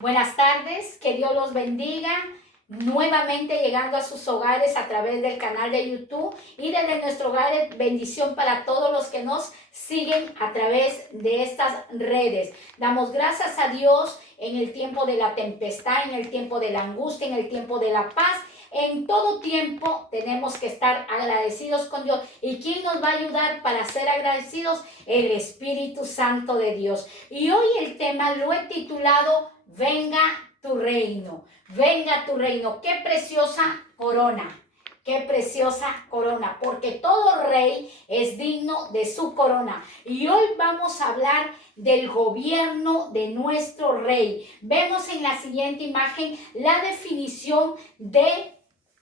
Buenas tardes, que Dios los bendiga. Nuevamente llegando a sus hogares a través del canal de YouTube y desde nuestro hogar, bendición para todos los que nos siguen a través de estas redes. Damos gracias a Dios en el tiempo de la tempestad, en el tiempo de la angustia, en el tiempo de la paz. En todo tiempo tenemos que estar agradecidos con Dios. ¿Y quién nos va a ayudar para ser agradecidos? El Espíritu Santo de Dios. Y hoy el tema lo he titulado Venga tu reino, venga tu reino. Qué preciosa corona, qué preciosa corona, porque todo rey es digno de su corona. Y hoy vamos a hablar del gobierno de nuestro rey. Vemos en la siguiente imagen la definición de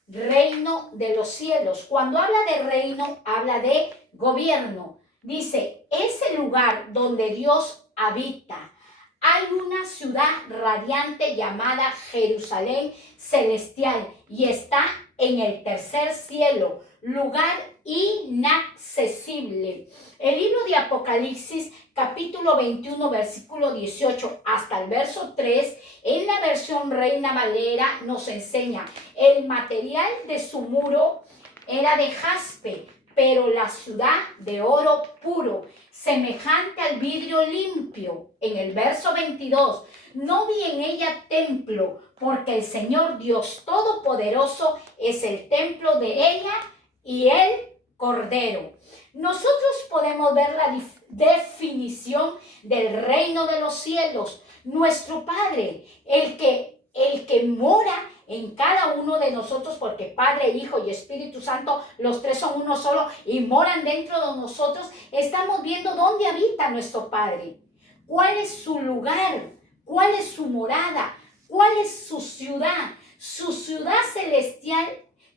reino de los cielos. Cuando habla de reino, habla de gobierno. Dice, es el lugar donde Dios habita. Hay una ciudad radiante llamada Jerusalén celestial y está en el tercer cielo, lugar inaccesible. El libro de Apocalipsis, capítulo 21, versículo 18 hasta el verso 3, en la versión Reina Valera nos enseña, el material de su muro era de jaspe, pero la ciudad de oro puro, semejante al vidrio limpio. En el verso 22, no vi en ella templo, porque el Señor Dios Todopoderoso es el templo de ella y el Cordero. Nosotros podemos ver la definición del reino de los cielos. Nuestro Padre, el que mora en cada uno de nosotros, porque Padre, Hijo y Espíritu Santo, los tres son uno solo y moran dentro de nosotros. Estamos viendo dónde habita nuestro Padre, cuál es su lugar, cuál es su morada, cuál es su ciudad. Su ciudad celestial,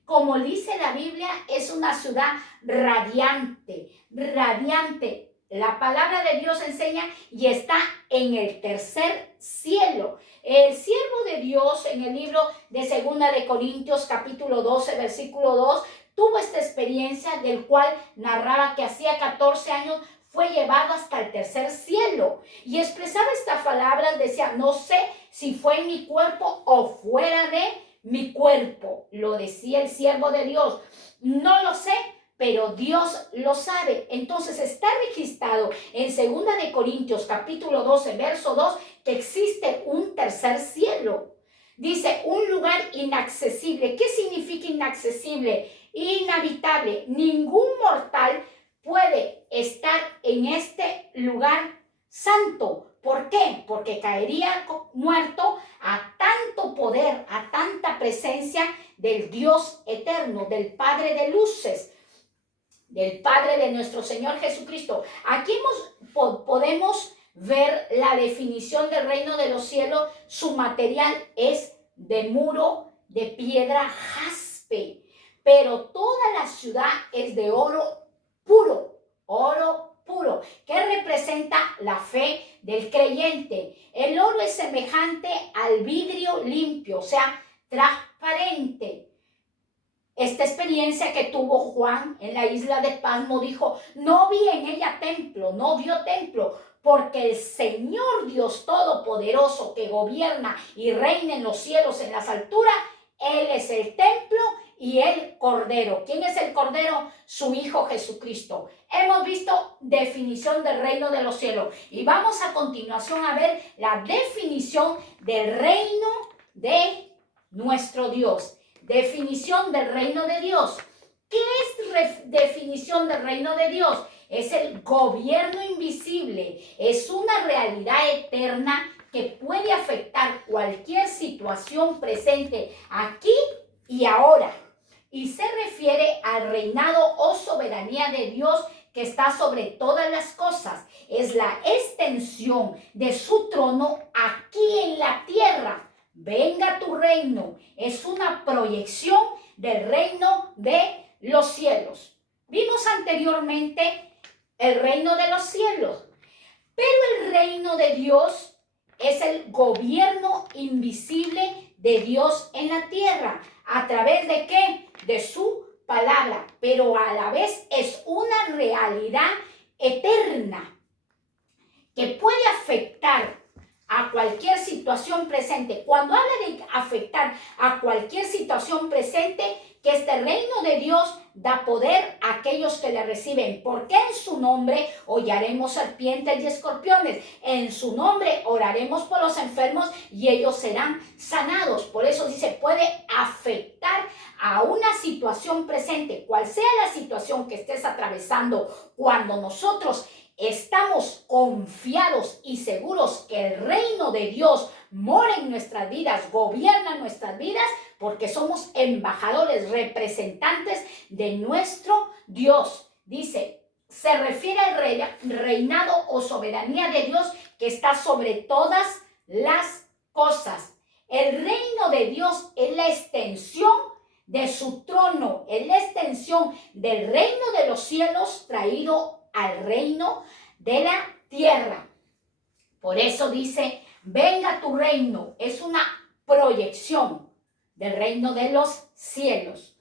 como dice la Biblia, es una ciudad radiante, radiante. La palabra de Dios enseña y está en el tercer cielo. El siervo de Dios en el libro de 2 de Corintios capítulo 12 versículo 2 tuvo esta experiencia del cual narraba que hacía 14 años fue llevado hasta el tercer cielo y expresaba estas palabras, decía, no sé si fue en mi cuerpo o fuera de mi cuerpo, lo decía el siervo de Dios, no lo sé, pero Dios lo sabe. Entonces está registrado en 2 de Corintios capítulo 12 verso 2 que existe un tercer cielo. Dice, un lugar inaccesible. ¿Qué significa inaccesible? Inhabitable. Ningún mortal puede estar en este lugar santo. ¿Por qué? Porque caería muerto a tanto poder, a tanta presencia del Dios eterno, del Padre de luces, del Padre de nuestro Señor Jesucristo. Aquí podemos ver la definición del reino de los cielos. Su material es de muro de piedra jaspe, pero toda la ciudad es de oro puro, que representa la fe del creyente. El oro es semejante al vidrio limpio, o sea, transparente. Esta experiencia que tuvo Juan en la isla de Patmos, dijo, no vi en ella templo, no vio templo, porque el Señor Dios Todopoderoso que gobierna y reina en los cielos, en las alturas, Él es el templo y el Cordero. ¿Quién es el Cordero? Su Hijo Jesucristo. Hemos visto definición del reino de los cielos y vamos a continuación a ver la definición del reino de nuestro Dios. Definición del reino de Dios. ¿Qué es definición del reino de Dios? Es el gobierno invisible, es una realidad eterna que puede afectar cualquier situación presente aquí y ahora. Y se refiere al reinado o soberanía de Dios que está sobre todas las cosas. Es la extensión de su trono aquí en la tierra. Venga tu reino, es una proyección del reino de los cielos. Vimos anteriormente el reino de los cielos, pero el reino de Dios es el gobierno invisible de Dios en la tierra. ¿A través de qué? De su palabra, pero a la vez es una realidad eterna que puede afectar a cualquier situación presente. Cuando habla de afectar a cualquier situación presente, que este reino de Dios da poder a aquellos que le reciben, porque en su nombre hollaremos serpientes y escorpiones, en su nombre oraremos por los enfermos y ellos serán sanados. Por eso dice, puede afectar a una situación presente, cual sea la situación que estés atravesando. Cuando nosotros estamos confiados y seguros que el reino de Dios mora en nuestras vidas, gobierna nuestras vidas, porque somos embajadores, representantes de nuestro Dios. Dice, se refiere al reinado o soberanía de Dios que está sobre todas las cosas. El reino de Dios es la extensión de su trono, es la extensión del reino de los cielos traído al reino de la tierra. Por eso dice, venga tu reino, es una proyección del reino de los cielos.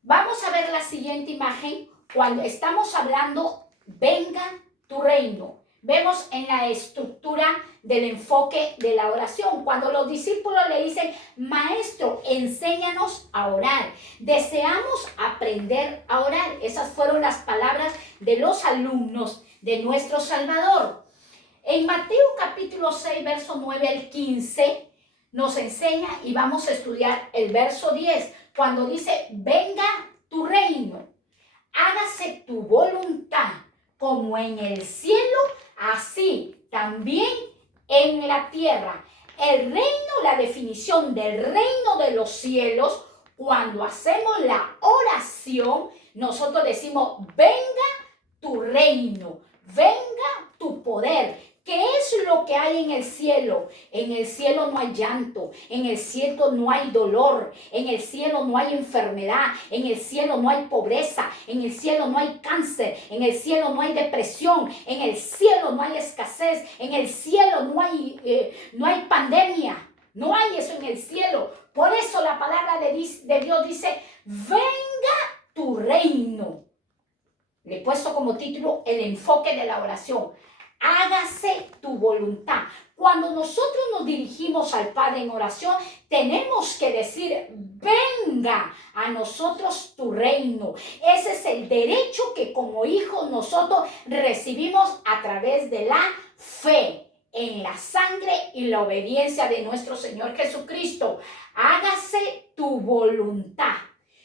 Vamos a ver la siguiente imagen cuando estamos hablando, venga tu reino. Vemos en la estructura del enfoque de la oración, cuando los discípulos le dicen, maestro, enséñanos a orar. Deseamos aprender a orar. Esas fueron las palabras de los alumnos de nuestro Salvador. En Mateo capítulo 6, verso 9 al 15, nos enseña y vamos a estudiar el verso 10, cuando dice, venga tu reino, hágase tu voluntad, como en el cielo, así también en la tierra. El reino, la definición del reino de los cielos, cuando hacemos la oración, nosotros decimos, venga tu reino, venga tu poder. ¿Qué es lo que hay en el cielo? En el cielo no hay llanto, en el cielo no hay dolor, en el cielo no hay enfermedad, en el cielo no hay pobreza, en el cielo no hay cáncer, en el cielo no hay depresión, en el cielo no hay escasez, en el cielo no hay pandemia, no hay eso en el cielo. Por eso la palabra de Dios dice, venga tu reino. Le he puesto como título el enfoque de la oración. Hágase tu voluntad. Cuando nosotros nos dirigimos al Padre en oración, tenemos que decir, venga a nosotros tu reino. Ese es el derecho que como hijos nosotros recibimos a través de la fe en la sangre y la obediencia de nuestro Señor Jesucristo. Hágase tu voluntad.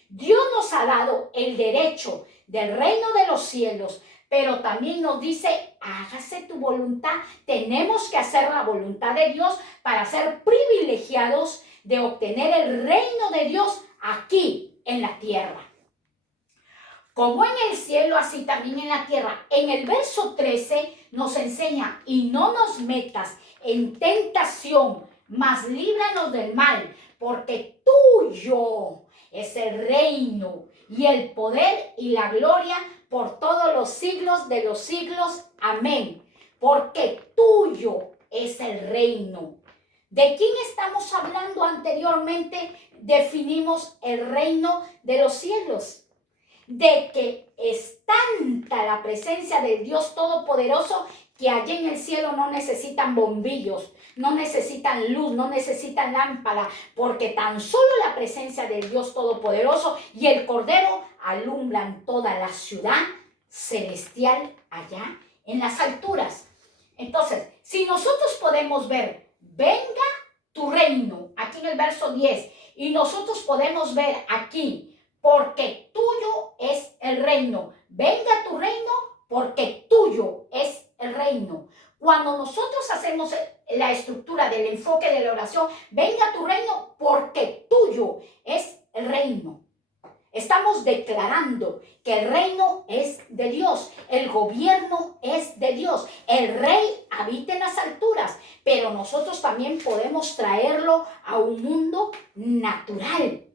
Dios nos ha dado el derecho del reino de los cielos, pero también nos dice, hágase tu voluntad. Tenemos que hacer la voluntad de Dios para ser privilegiados de obtener el reino de Dios aquí en la tierra. Como en el cielo, así también en la tierra. En el verso 13 nos enseña, y no nos metas en tentación, mas líbranos del mal, porque tuyo es el reino y el poder y la gloria por todos los siglos de los siglos. Amén. Porque tuyo es el reino. ¿De quién estamos hablando anteriormente? Definimos el reino de los cielos. De que es tanta la presencia del Dios Todopoderoso que allí en el cielo no necesitan bombillos, no necesitan luz, no necesitan lámpara, porque tan solo la presencia del Dios Todopoderoso y el Cordero alumbran toda la ciudad celestial allá en las alturas. Entonces, si nosotros podemos ver, venga tu reino, aquí en el verso 10, y nosotros podemos ver aquí, porque tuyo es el reino. Venga tu reino, porque tuyo es el reino. Cuando nosotros hacemos la estructura del enfoque de la oración, venga tu reino, porque tuyo es el reino. Estamos declarando que el reino es de Dios, el gobierno es de Dios, el rey habita en las alturas, pero nosotros también podemos traerlo a un mundo natural.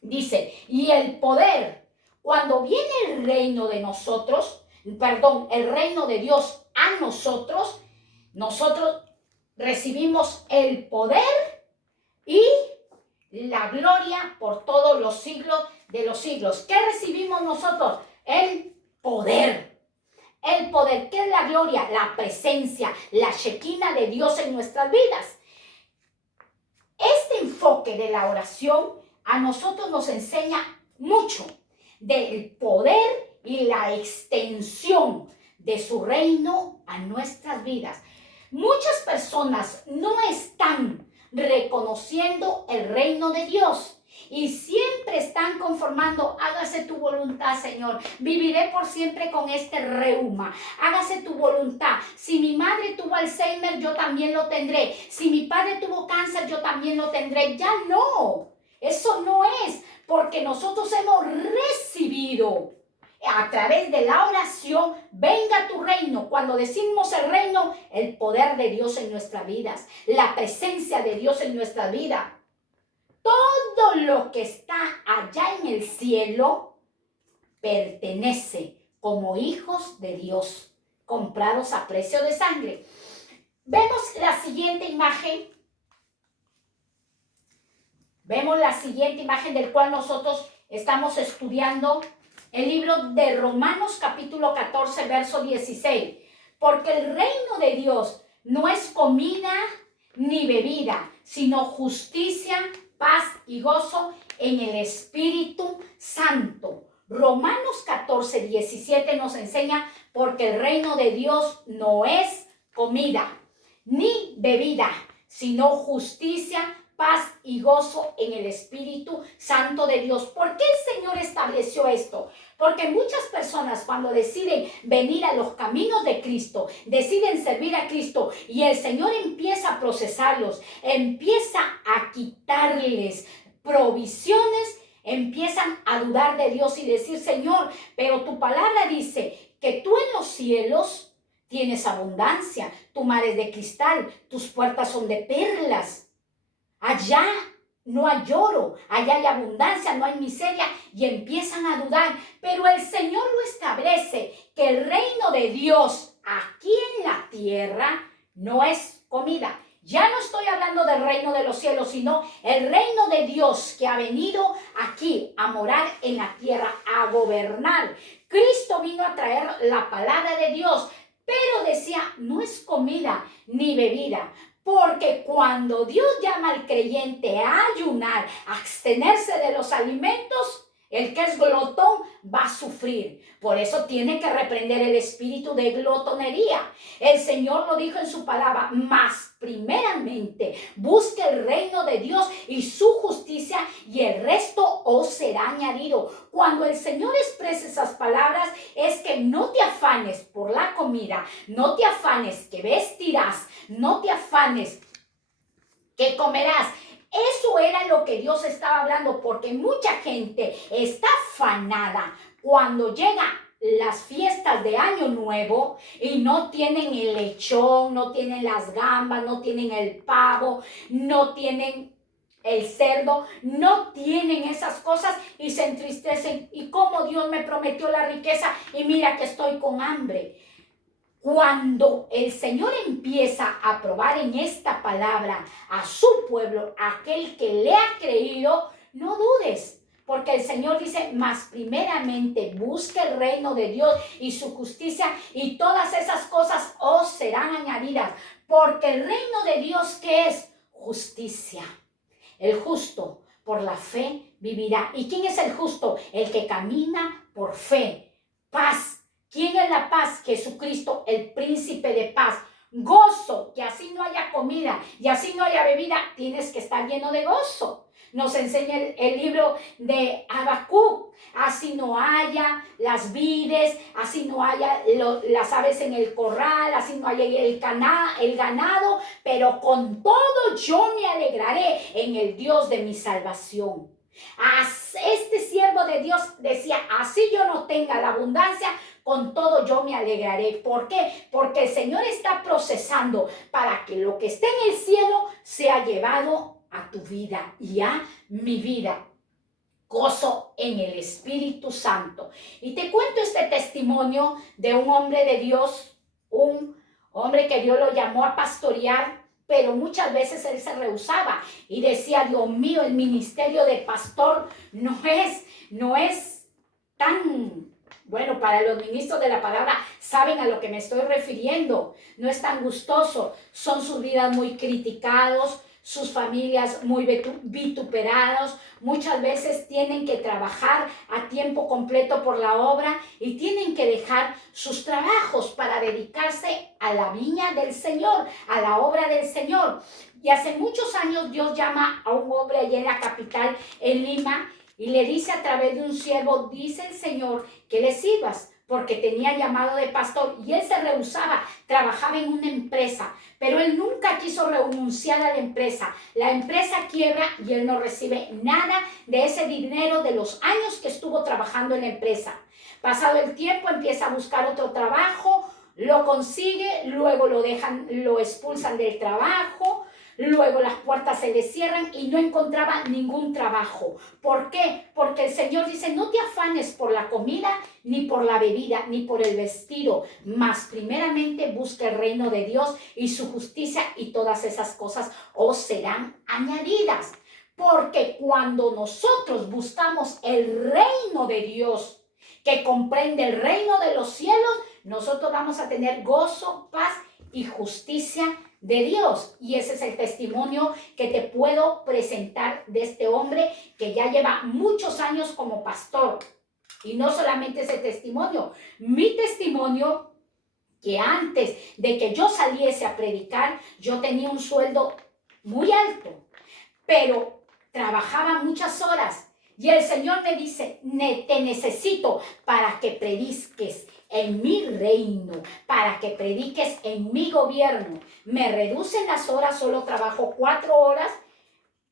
Dice, y el poder, cuando viene el reino de nosotros, el reino de Dios a nosotros, nosotros recibimos el poder y la gloria por todos los siglos de los siglos. ¿Qué recibimos nosotros? El poder. El poder, ¿qué es la gloria? La presencia, la Shekinah de Dios en nuestras vidas. Este enfoque de la oración a nosotros nos enseña mucho del poder y la extensión de su reino a nuestras vidas. Muchas personas no están reconociendo el reino de Dios y siempre están conformando: hágase tu voluntad, Señor, viviré por siempre con este reuma, hágase tu voluntad. Si mi madre tuvo Alzheimer, yo también lo tendré. Si mi padre tuvo cáncer, yo también lo tendré. Ya no, eso no es, porque nosotros hemos recibido a través de la oración: venga tu reino. Cuando decimos el reino, el poder de Dios en nuestras vidas, la presencia de Dios en nuestra vida. Todo lo que está allá en el cielo pertenece como hijos de Dios, comprados a precio de sangre. Vemos la siguiente imagen. Vemos la siguiente imagen del cual nosotros estamos estudiando el libro de Romanos capítulo 14, verso 16. Porque el reino de Dios no es comida ni bebida, sino justicia, paz y gozo en el Espíritu Santo. Romanos 14, 17 nos enseña: porque el reino de Dios no es comida ni bebida, sino justicia, paz y gozo en el Espíritu Santo de Dios. ¿Por qué el Señor estableció esto? Porque muchas personas, cuando deciden venir a los caminos de Cristo, deciden servir a Cristo, y el Señor empieza a procesarlos, empieza a quitarles provisiones, empiezan a dudar de Dios y decir: Señor, pero tu palabra dice que tú en los cielos tienes abundancia, tu mar es de cristal, tus puertas son de perlas. Allá no hay lloro, allá hay abundancia, no hay miseria, y empiezan a dudar. Pero el Señor lo establece, que el reino de Dios aquí en la tierra no es comida. Ya no estoy hablando del reino de los cielos, sino el reino de Dios que ha venido aquí a morar en la tierra, a gobernar. Cristo vino a traer la palabra de Dios, pero decía: no es comida ni bebida. Porque cuando Dios llama al creyente a ayunar, a abstenerse de los alimentos, el que es glotón va a sufrir. Por eso tiene que reprender el espíritu de glotonería. El Señor lo dijo en su palabra: mas primeramente busque el reino de Dios y su justicia, y el resto os será añadido. Cuando el Señor expresa esas palabras, es que no te afanes por la comida, no te afanes que vestirás, no te afanes que comerás. Eso era lo que Dios estaba hablando, porque mucha gente está afanada cuando llega las fiestas de Año Nuevo y no tienen el lechón, no tienen las gambas, no tienen el pavo, no tienen el cerdo, no tienen esas cosas y se entristecen. ¿Y cómo Dios me prometió la riqueza y mira que estoy con hambre? Cuando el Señor empieza a probar en esta palabra a su pueblo, aquel que le ha creído, no dudes, porque el Señor dice: mas primeramente busque el reino de Dios y su justicia, y todas esas cosas os serán añadidas. Porque el reino de Dios, ¿qué es? Justicia. El justo por la fe vivirá. ¿Y quién es el justo? El que camina por fe. Paz. ¿Quién es la paz? Jesucristo, el príncipe de paz. Gozo, que así no haya comida y así no haya bebida, tienes que estar lleno de gozo. Nos enseña el libro de Habacuc: así no haya las vides, así no haya las aves en el corral, así no haya el ganado, pero con todo yo me alegraré en el Dios de mi salvación. Este siervo de Dios decía: así yo no tenga la abundancia, con todo yo me alegraré. ¿Por qué? Porque el Señor está procesando para que lo que esté en el cielo sea llevado a tu vida y a mi vida. Gozo en el Espíritu Santo. Y te cuento este testimonio de un hombre de Dios, un hombre que Dios lo llamó a pastorear, pero muchas veces él se rehusaba y decía: Dios mío, el ministerio de pastor no es tan Bueno, para los ministros de la palabra saben a lo que me estoy refiriendo. No es tan gustoso. Son sus vidas muy criticados, sus familias muy vituperados. Muchas veces tienen que trabajar a tiempo completo por la obra y tienen que dejar sus trabajos para dedicarse a la viña del Señor, a la obra del Señor. Y hace muchos años Dios llama a un hombre allá en la capital, en Lima, y le dice a través de un siervo, dice el Señor, que le sirvas, porque tenía llamado de pastor y él se rehusaba, trabajaba en una empresa, pero él nunca quiso renunciar a la empresa. La empresa quiebra y él no recibe nada de ese dinero de los años que estuvo trabajando en la empresa. Pasado el tiempo empieza a buscar otro trabajo, lo consigue, luego lo expulsan del trabajo. Luego las puertas se le cierran y no encontraba ningún trabajo. ¿Por qué? Porque el Señor dice, no te afanes por la comida, ni por la bebida, ni por el vestido, mas primeramente busca el reino de Dios y su justicia y todas esas cosas os serán añadidas. Porque cuando nosotros buscamos el reino de Dios, que comprende el reino de los cielos, nosotros vamos a tener gozo, paz y justicia de Dios. Y ese es el testimonio que te puedo presentar de este hombre que ya lleva muchos años como pastor. Y no solamente ese testimonio, mi testimonio, que antes de que yo saliese a predicar, yo tenía un sueldo muy alto, pero trabajaba muchas horas. Y el Señor me dice, te necesito para que prediques en mi reino, para que prediques en mi gobierno. Me reducen las horas, solo trabajo 4 horas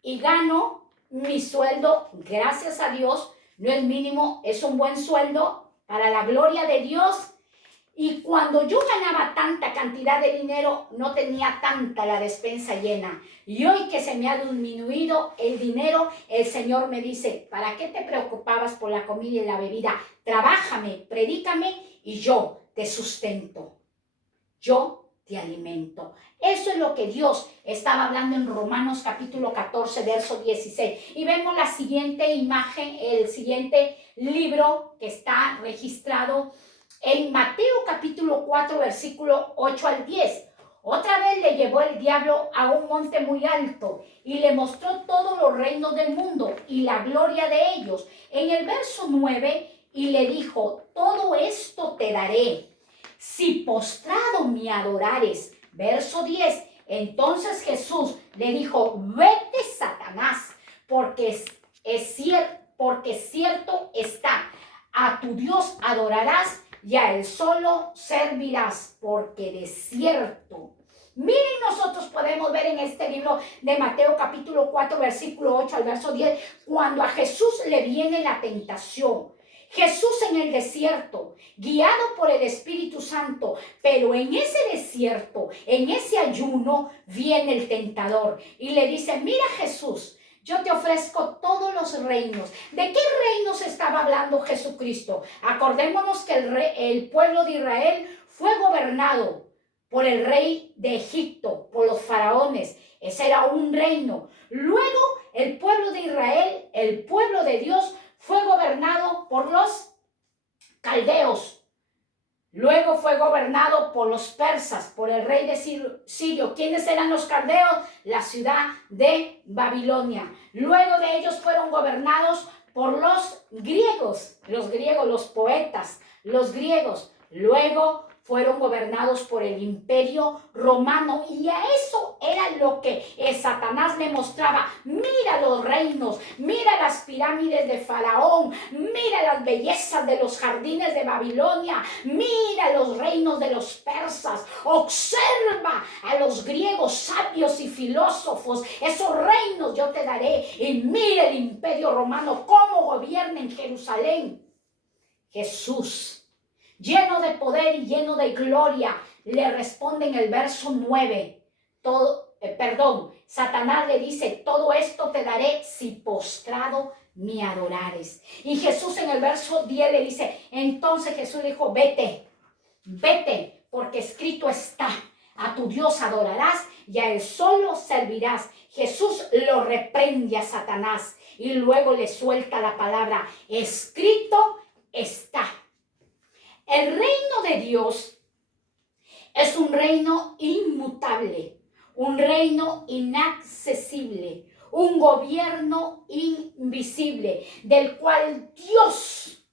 y gano mi sueldo, gracias a Dios, no es mínimo, es un buen sueldo para la gloria de Dios. Y cuando yo ganaba tanta cantidad de dinero, no tenía tanta la despensa llena. Y hoy que se me ha disminuido el dinero, el Señor me dice, ¿para qué te preocupabas por la comida y la bebida? Trabájame, predícame y yo te sustento. Yo te alimento. Eso es lo que Dios estaba hablando en Romanos capítulo 14, verso 16. Y vemos la siguiente imagen, el siguiente libro que está registrado en Mateo capítulo 4, versículo 8 al 10. Otra vez le llevó el diablo a un monte muy alto y le mostró todos los reinos del mundo y la gloria de ellos. En el verso 9, y le dijo, todo esto te daré si postrado me adorares. Verso 10, entonces Jesús le dijo, vete Satanás, porque cierto está, a tu Dios adorarás y a él solo servirás, porque de cierto. Miren, nosotros podemos ver en este libro de Mateo capítulo 4, versículo 8 al verso 10, cuando a Jesús le viene la tentación. Jesús en el desierto, guiado por el Espíritu Santo, pero en ese desierto, en ese ayuno, viene el tentador y le dice, mira Jesús, yo te ofrezco todos los reinos. ¿De qué reinos estaba hablando Jesucristo? Acordémonos que el pueblo de Israel fue gobernado por el rey de Egipto, por los faraones. Ese era un reino. Luego el pueblo de Israel, el pueblo de Dios, fue gobernado por los caldeos. Luego fue gobernado por los persas, por el rey de Sirio. ¿Quiénes eran los caldeos? La ciudad de Babilonia. Luego de ellos fueron gobernados por los griegos, los poetas, los griegos. Luego fueron gobernados por el imperio romano y a eso era lo que Satanás le mostraba. Mira los reinos, mira las pirámides de Faraón, mira las bellezas de los jardines de Babilonia, mira los reinos de los persas, observa a los griegos sabios y filósofos, esos reinos yo te daré, y mira el imperio romano cómo gobierna en Jerusalén. Jesús, lleno de poder y lleno de gloria, le responde en el verso 9. Satanás le dice, todo esto te daré si postrado me adorares. Y Jesús en el verso 10 le dice, entonces Jesús le dijo, vete, porque escrito está, a tu Dios adorarás y a él solo servirás. Jesús lo reprende a Satanás y luego le suelta la palabra, escrito está. El reino de Dios es un reino inmutable, un reino inaccesible, un gobierno invisible, del cual Dios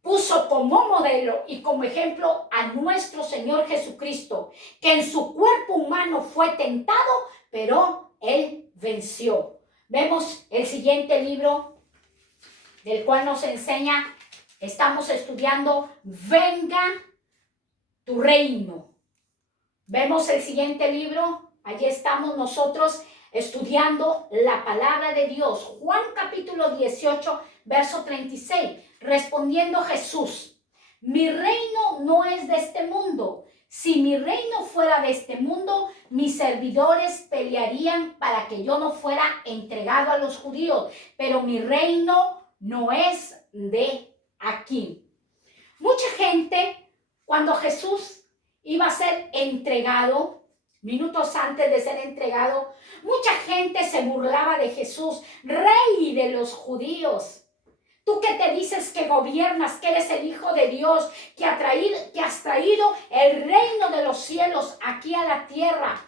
puso como modelo y como ejemplo a nuestro Señor Jesucristo, que en su cuerpo humano fue tentado, pero Él venció. Vemos el siguiente libro, del cual nos enseña, estamos estudiando, venga tu reino. Vemos el siguiente libro, allí estamos nosotros estudiando la palabra de Dios. Juan capítulo 18, verso 36. Respondiendo Jesús, mi reino no es de este mundo. Si mi reino fuera de este mundo, mis servidores pelearían para que yo no fuera entregado a los judíos. Pero mi reino no es de aquí. Mucha gente, cuando Jesús iba a ser entregado, minutos antes de ser entregado, mucha gente se burlaba de Jesús, rey de los judíos. Tú que te dices que gobiernas, que eres el Hijo de Dios, que has traído el reino de los cielos aquí a la tierra,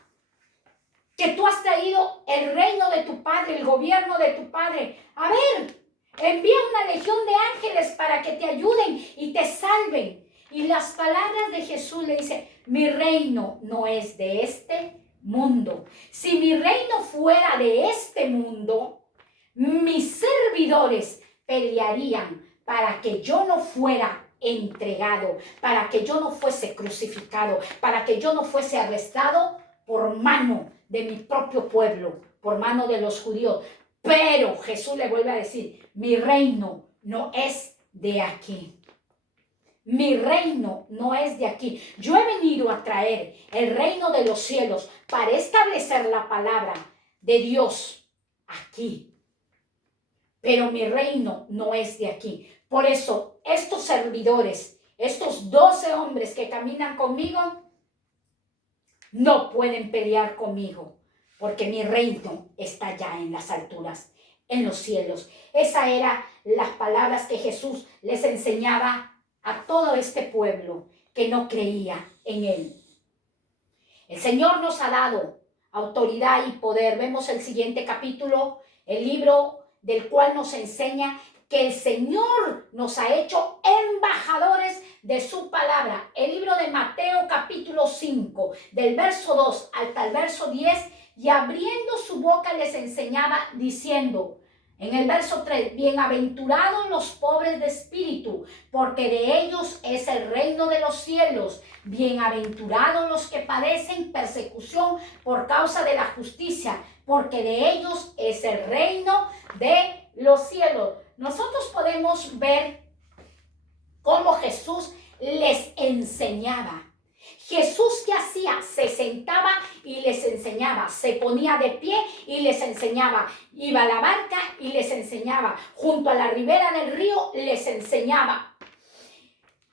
que tú has traído el reino de tu Padre, el gobierno de tu Padre. A ver, envía una legión de ángeles para que te ayuden y te salven. Y las palabras de Jesús le dice, mi reino no es de este mundo. Si mi reino fuera de este mundo, mis servidores pelearían para que yo no fuera entregado, para que yo no fuese crucificado, para que yo no fuese arrestado por mano de mi propio pueblo, por mano de los judíos. Pero Jesús le vuelve a decir, mi reino no es de aquí. Mi reino no es de aquí. Yo he venido a traer el reino de los cielos para establecer la palabra de Dios aquí. Pero mi reino no es de aquí. Por eso, estos servidores, estos 12 hombres que caminan conmigo, no pueden pelear conmigo, porque mi reino está ya en las alturas, en los cielos. Esas eran las palabras que Jesús les enseñaba a todo este pueblo que no creía en Él. El Señor nos ha dado autoridad y poder. Vemos el siguiente capítulo, el libro del cual nos enseña que el Señor nos ha hecho embajadores de su palabra. El libro de Mateo capítulo 5, del verso 2 hasta el verso 10, y abriendo su boca les enseñaba diciendo, en el verso 3, bienaventurados los pobres de espíritu, porque de ellos es el reino de los cielos. Bienaventurados los que padecen persecución por causa de la justicia, porque de ellos es el reino de los cielos. Nosotros podemos ver cómo Jesús les enseñaba. Jesús, ¿qué hacía? Se sentaba y les enseñaba, se ponía de pie y les enseñaba, iba a la barca y les enseñaba, junto a la ribera del río les enseñaba.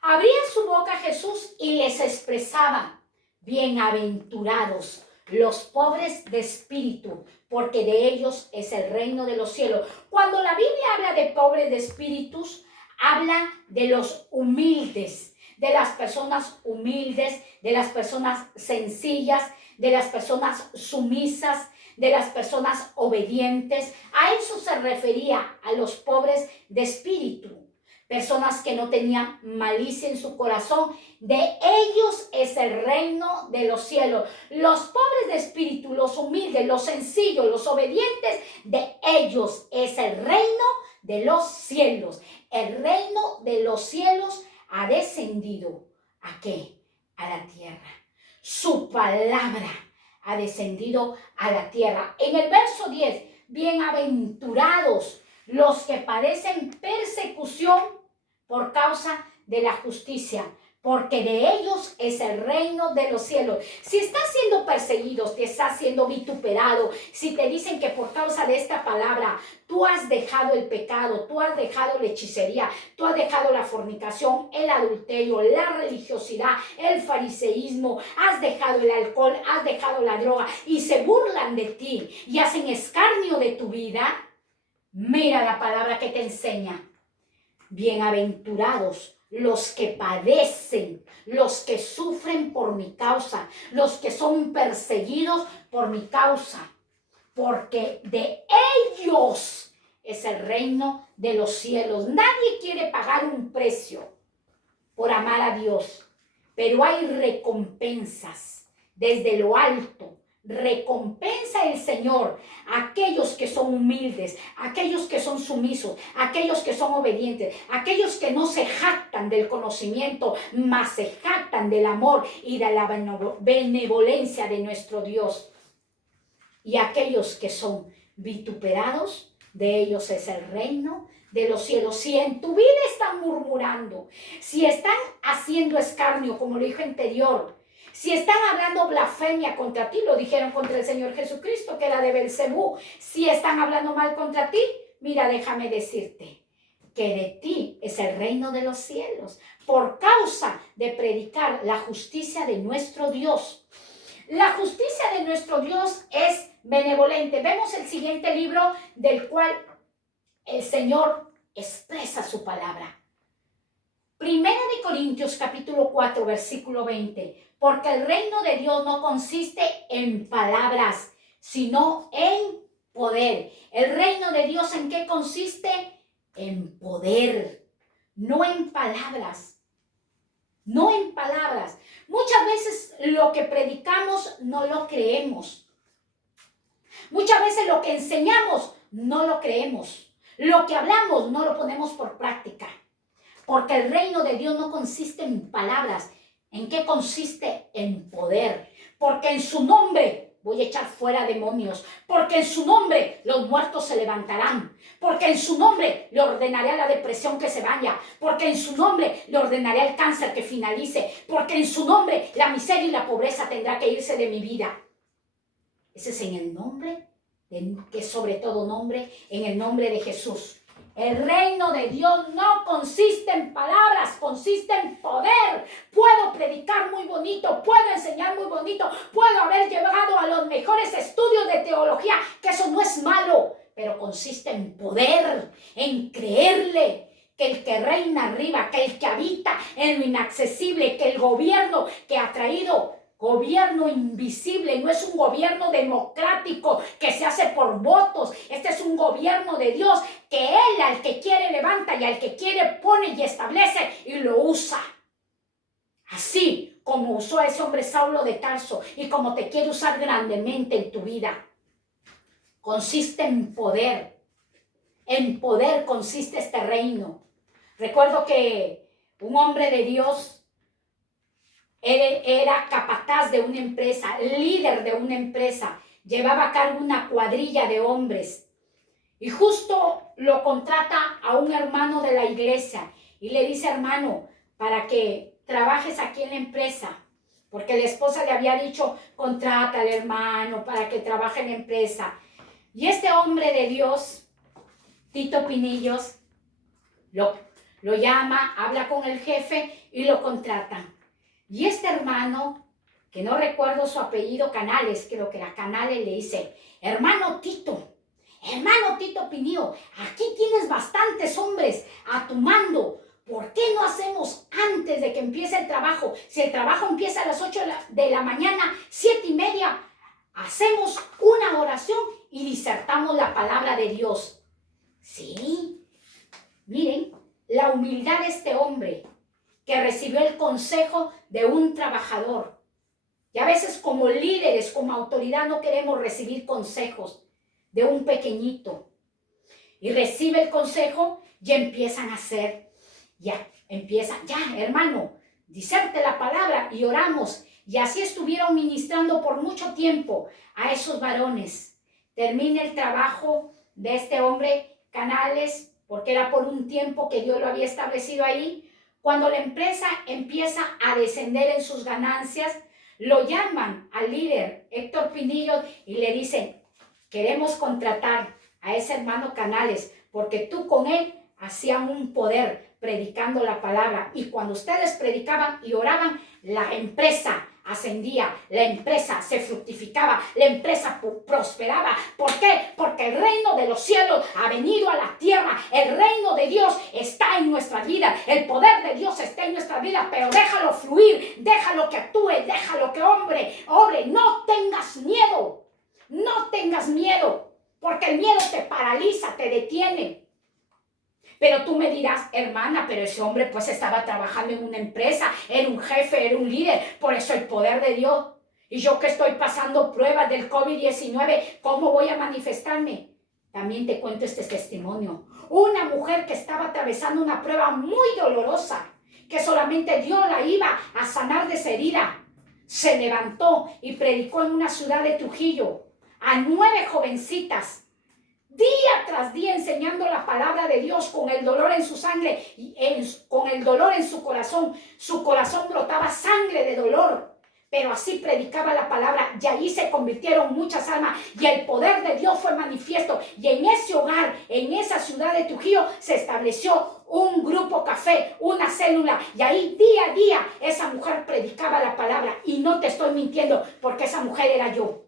Abría su boca Jesús y les expresaba, bienaventurados los pobres de espíritu, porque de ellos es el reino de los cielos. Cuando la Biblia habla de pobres de espíritus, habla de los humildes, de las personas humildes, de las personas sencillas, de las personas sumisas, de las personas obedientes. A eso se refería a los pobres de espíritu. Personas que no tenían malicia en su corazón. De ellos es el reino de los cielos. Los pobres de espíritu, los humildes, los sencillos, los obedientes, de ellos es el reino de los cielos. El reino de los cielos ha descendido. ¿A qué? A la tierra. Su palabra ha descendido a la tierra. En el verso 10, bienaventurados los que padecen persecución por causa de la justicia, porque de ellos es el reino de los cielos. Si estás siendo perseguido, te estás siendo vituperado, si te dicen que por causa de esta palabra tú has dejado el pecado, tú has dejado la hechicería, tú has dejado la fornicación, el adulterio, la religiosidad, el fariseísmo, has dejado el alcohol, has dejado la droga y se burlan de ti y hacen escarnio de tu vida, mira la palabra que te enseña. Bienaventurados los que padecen, los que sufren por mi causa, los que son perseguidos por mi causa, porque de ellos es el reino de los cielos. Nadie quiere pagar un precio por amar a Dios, pero hay recompensas desde lo alto. Recompensa el Señor a aquellos que son humildes, a aquellos que son sumisos, a aquellos que son obedientes, a aquellos que no se jactan del conocimiento, mas se jactan del amor y de la benevolencia de nuestro Dios. Y aquellos que son vituperados, de ellos es el reino de los cielos. Si en tu vida están murmurando, si están haciendo escarnio, como lo dijo anterior, si están hablando blasfemia contra ti, lo dijeron contra el Señor Jesucristo, que era de Belcebú. Si están hablando mal contra ti, mira, déjame decirte que de ti es el reino de los cielos, por causa de predicar la justicia de nuestro Dios. La justicia de nuestro Dios es benevolente. Vemos el siguiente libro del cual el Señor expresa su palabra. Primera de Corintios capítulo 4 versículo 20. Porque el reino de Dios no consiste en palabras, sino en poder. ¿El reino de Dios en qué consiste? En poder, no en palabras. No en palabras. Muchas veces lo que predicamos no lo creemos. Muchas veces lo que enseñamos no lo creemos. Lo que hablamos no lo ponemos por práctica. Porque el reino de Dios no consiste en palabras. ¿En qué consiste? En poder. Porque en su nombre voy a echar fuera demonios. Porque en su nombre los muertos se levantarán. Porque en su nombre le ordenaré a la depresión que se vaya. Porque en su nombre le ordenaré al cáncer que finalice. Porque en su nombre la miseria y la pobreza tendrá que irse de mi vida. Ese es en el nombre, que es sobre todo nombre, en el nombre de Jesús. El reino de Dios no consiste en palabras, consiste en poder. Puedo predicar muy bonito, puedo enseñar muy bonito, puedo haber llevado a los mejores estudios de teología, que eso no es malo, pero consiste en poder, en creerle que el que reina arriba, que el que habita en lo inaccesible, que el gobierno que ha traído, gobierno invisible, no es un gobierno democrático que se hace por votos. Este es un gobierno de Dios que Él al que quiere levanta y al que quiere pone y establece y lo usa. Así como usó a ese hombre Saulo de Tarso y como te quiere usar grandemente en tu vida. Consiste en poder. En poder consiste este reino. Recuerdo que un hombre de Dios era capataz de una empresa, líder de una empresa, llevaba a cargo una cuadrilla de hombres y justo lo contrata a un hermano de la iglesia y le dice: hermano, para que trabajes aquí en la empresa, porque la esposa le había dicho: contrata al hermano para que trabaje en la empresa. Y este hombre de Dios, Tito Pinillos, lo llama, habla con el jefe y lo contrata. Y este hermano, que no recuerdo su apellido, Canales, creo que era Canales, le dice: hermano Tito Pinillo, aquí tienes bastantes hombres a tu mando. ¿Por qué no hacemos antes de que empiece el trabajo? Si el trabajo empieza a las 8 de la mañana, 7:30, hacemos una oración y disertamos la palabra de Dios. Sí, miren, la humildad de este hombre que recibió el consejo de un trabajador. Y a veces como líderes, como autoridad, no queremos recibir consejos de un pequeñito. Y recibe el consejo y empiezan a hacer. Ya, hermano, diserte la palabra y oramos. Y así estuvieron ministrando por mucho tiempo a esos varones. Termina el trabajo de este hombre, Canales, porque era por un tiempo que Dios lo había establecido ahí. Cuando la empresa empieza a descender en sus ganancias, lo llaman al líder Héctor Pinillo y le dicen: queremos contratar a ese hermano Canales, porque tú con él hacían un poder predicando la palabra. Y cuando ustedes predicaban y oraban, la empresa ascendía, la empresa se fructificaba, la empresa prosperaba. ¿Por qué? Porque el reino de los cielos ha venido a la tierra. El reino de Dios está en nuestra vida. El poder de Dios está en nuestra vida, pero déjalo fluir, déjalo que actúe, déjalo que obre. No tengas miedo, no tengas miedo, porque el miedo te paraliza, te detiene. Pero tú me dirás, hermana, pero ese hombre pues estaba trabajando en una empresa, era un jefe, era un líder, por eso el poder de Dios. Y yo que estoy pasando pruebas del COVID-19, ¿cómo voy a manifestarme? También te cuento este testimonio. Una mujer que estaba atravesando una prueba muy dolorosa, que solamente Dios la iba a sanar de esa herida, se levantó y predicó en una ciudad de Trujillo a 9 jovencitas, día tras día enseñando la palabra de Dios con el dolor en su sangre y con el dolor en su corazón. Su corazón brotaba sangre de dolor, pero así predicaba la palabra y allí se convirtieron muchas almas y el poder de Dios fue manifiesto. Y en ese hogar, en esa ciudad de Trujillo, se estableció un grupo café, una célula, y ahí día a día esa mujer predicaba la palabra. Y no te estoy mintiendo, porque esa mujer era yo.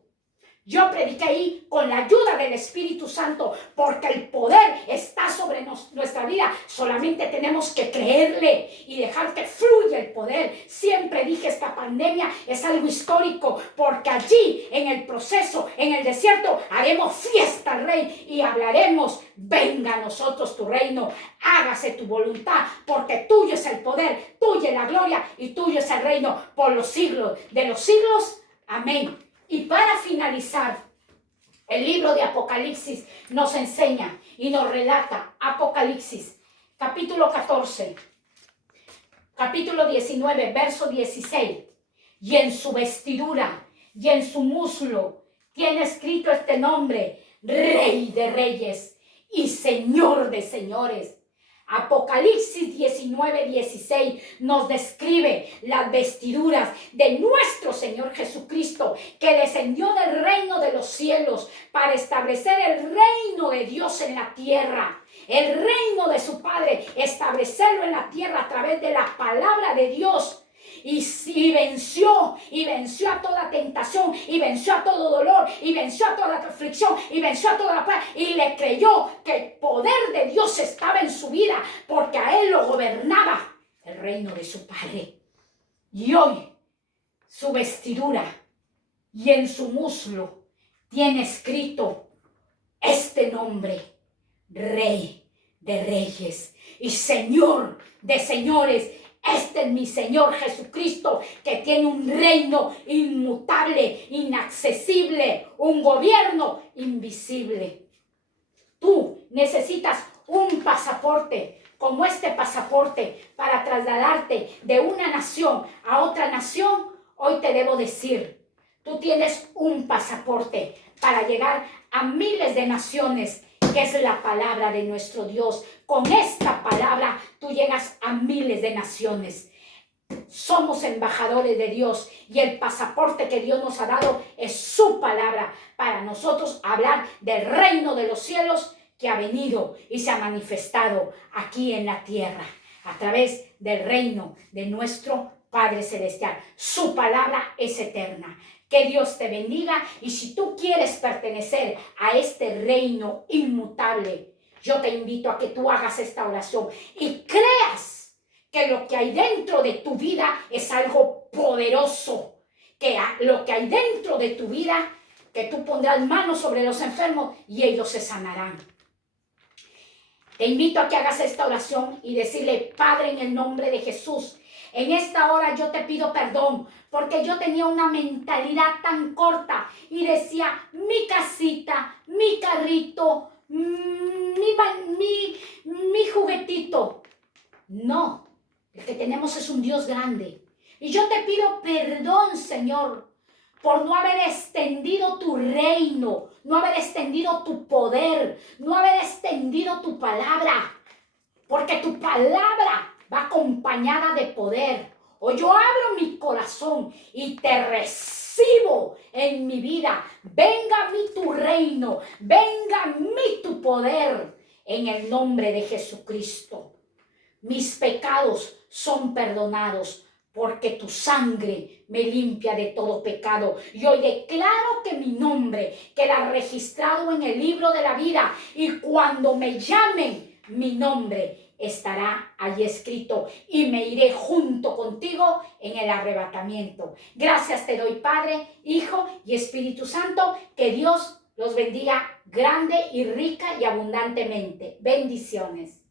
Yo prediqué ahí con la ayuda del Espíritu Santo, porque el poder está sobre nuestra vida. Solamente tenemos que creerle y dejar que fluya el poder. Siempre dije, esta pandemia es algo histórico, porque allí en el proceso, en el desierto, haremos fiesta al Rey y hablaremos: venga a nosotros tu reino, hágase tu voluntad, porque tuyo es el poder, tuya es la gloria y tuyo es el reino por los siglos de los siglos. Amén. Y para finalizar, el libro de Apocalipsis nos enseña y nos relata, Apocalipsis, capítulo 14, capítulo 19, verso 16. Y en su vestidura y en su muslo tiene escrito este nombre: Rey de Reyes y Señor de Señores. Apocalipsis 19, 16 nos describe las vestiduras de nuestro Señor Jesucristo, que descendió del reino de los cielos para establecer el reino de Dios en la tierra. El reino de su Padre, establecerlo en la tierra a través de la palabra de Dios. Y venció a toda tentación, y venció a todo dolor, y venció a toda aflicción, y venció a toda la paz, y le creyó que el poder de Dios estaba en su vida, porque a él lo gobernaba el reino de su Padre. Y hoy su vestidura y en su muslo tiene escrito este nombre: Rey de Reyes y Señor de Señores. Este es mi Señor Jesucristo, que tiene un reino inmutable, inaccesible, un gobierno invisible. Tú necesitas un pasaporte como este pasaporte para trasladarte de una nación a otra nación. Hoy te debo decir, tú tienes un pasaporte para llegar a miles de naciones, que es la palabra de nuestro Dios. Con esta palabra tú llegas a miles de naciones. Somos embajadores de Dios y el pasaporte que Dios nos ha dado es su palabra para nosotros hablar del reino de los cielos que ha venido y se ha manifestado aquí en la tierra a través del reino de nuestro Padre Celestial. Su palabra es eterna. Que Dios te bendiga, y si tú quieres pertenecer a este reino inmutable, yo te invito a que tú hagas esta oración y creas que lo que hay dentro de tu vida es algo poderoso, que lo que hay dentro de tu vida, que tú pondrás manos sobre los enfermos y ellos se sanarán. Te invito a que hagas esta oración y decirle: Padre, en el nombre de Jesús, en esta hora yo te pido perdón, porque yo tenía una mentalidad tan corta y decía: mi casita, mi carrito, mi juguetito. No, el que tenemos es un Dios grande. Y yo te pido perdón, Señor, por no haber extendido tu reino, no haber extendido tu poder, no haber extendido tu palabra, porque tu palabra va acompañada de poder. Hoy yo abro mi corazón y te recibo en mi vida. Venga a mí tu reino, venga a mí tu poder, en el nombre de Jesucristo. Mis pecados son perdonados porque tu sangre me limpia de todo pecado. Y hoy declaro que mi nombre queda registrado en el libro de la vida, y cuando me llamen, mi nombre estará allí escrito, y me iré junto contigo en el arrebatamiento. Gracias te doy, Padre, Hijo y Espíritu Santo. Que Dios los bendiga grande y rica y abundantemente. Bendiciones.